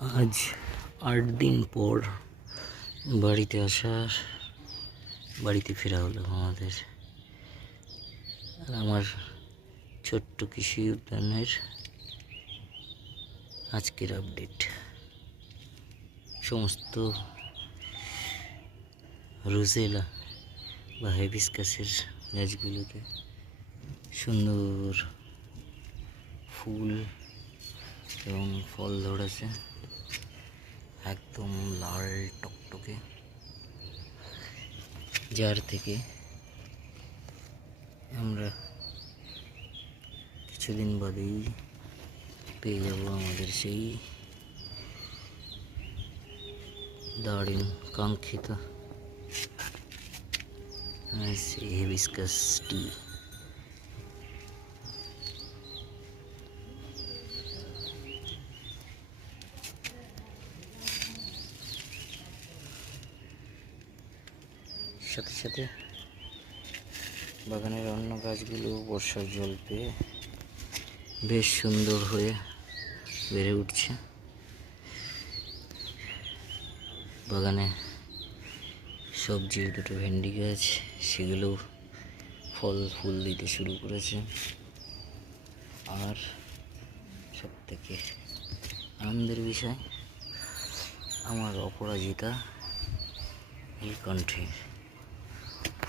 আজ ৮ দিন পর বাড়িতে আসার বাড়িতে ফেরা হলো আমাদের। আর আমার ছোট্ট কৃষি উদ্যানের আজকের আপডেট। সমস্ত রোজেলা বা হাইবিস্কাসের গাছগুলোতে সুন্দর ফুল এবং ফল ধরেছে, একদম লাল টকটকে, যার থেকে আমরা কিছুদিন বাদেই পেয়ে যাব আমাদের সেই দারুণ কাঙ্ক্ষিত হাইবিস্কাস টি। সাথে সাথে বাগানের অন্য গাছগুলো বর্ষার জল পেয়ে বেশ সুন্দর হয়ে বেড়ে উঠছে। বাগানে সবজি, দুটো ভেন্ডি গাছ, সেগুলো ফল ফুল দিতে শুরু করেছে। আর সব থেকে আনন্দের বিষয়, আমার অপরাজিতা নীলকণ্ঠের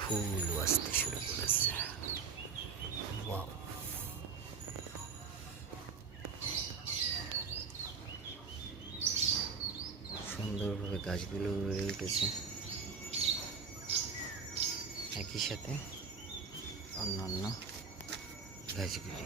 ফুল আসতে শুরু করেছে। ওয়াও! সুন্দরভাবে গাছগুলো বেড়ে উঠেছে, একই সাথে অন্যান্য গাছগুলি।